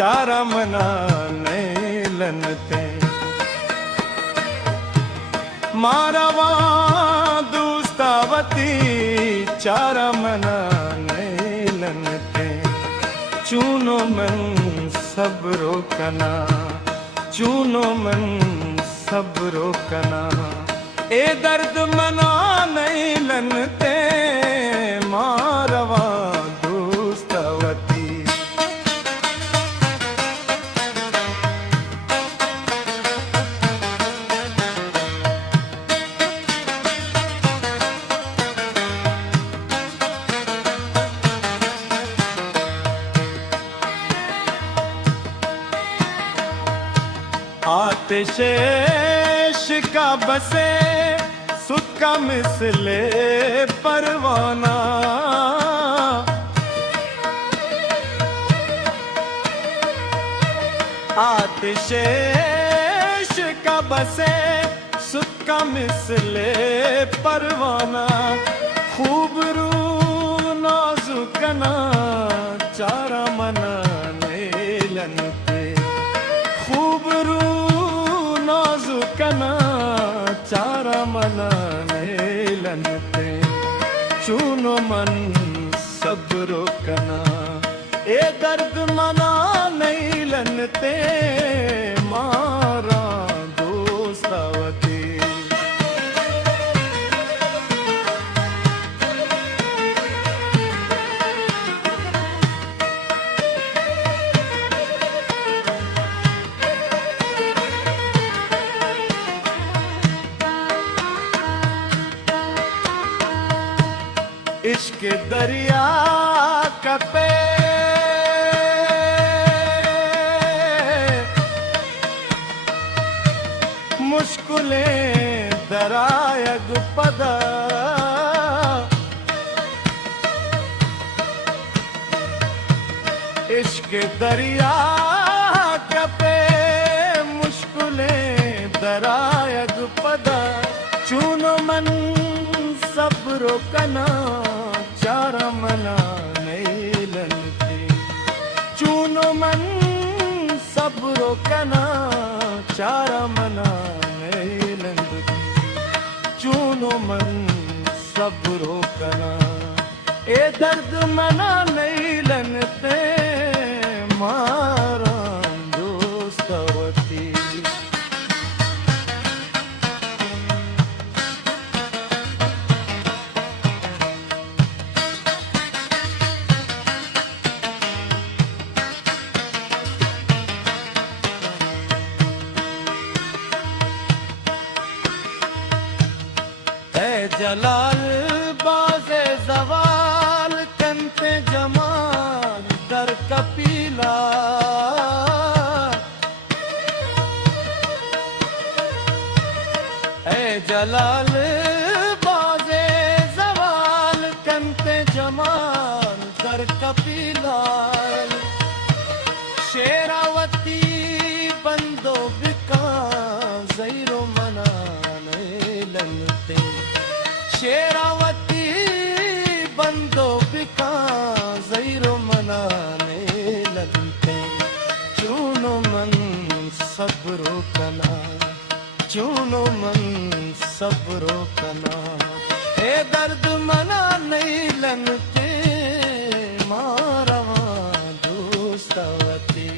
चारा मना नैलनते मारवा दूस्तावती चारा मना नैलनते चूनो मन सबरो कना चूनो मन सबरो कना ए दर्द मना नैलनते मारवा आतिशेश का बसे सुत का मिसले परवाना आतिशेश का बसे सुत का मिसले परवाना खूब रू नाजुकना चारा मना नैलनते खूब रू कना चारा मना नैलनते चूनो मन सबरो कना ए दर्द मना नैलनते मारा दोस्तावती इश्क दरिया कपे मुश्किलें दरायग पदा इश्क दरिया कपे मुश्किलें दरायग पदा चूनो मन सबरो कना चारा मना नैलनते चूनो मन सबरो कना चारा मना नैलनते चूनो मन सबरो कना ए दर्द मना नैलनते मारा दोस्तावती जलाल बाज़े ज़वाल कंते जमाल दर कपीला ए जलाल बाज़े ज़वाल कंते जमाल दर कपीला शेरावती बंदो बिका ज़ैरो मना नैलनते शेरावती बंदो बिका ज़ैरो मना नैलनते चूनो मन सबरो कना चूनो मन सबरो कना ए दर्द मना नैलनते मारवा दोस्तावती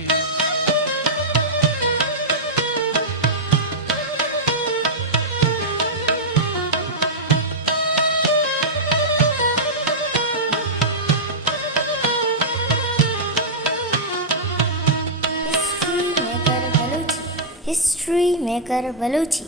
हिस्ट्री मेकर बलूची।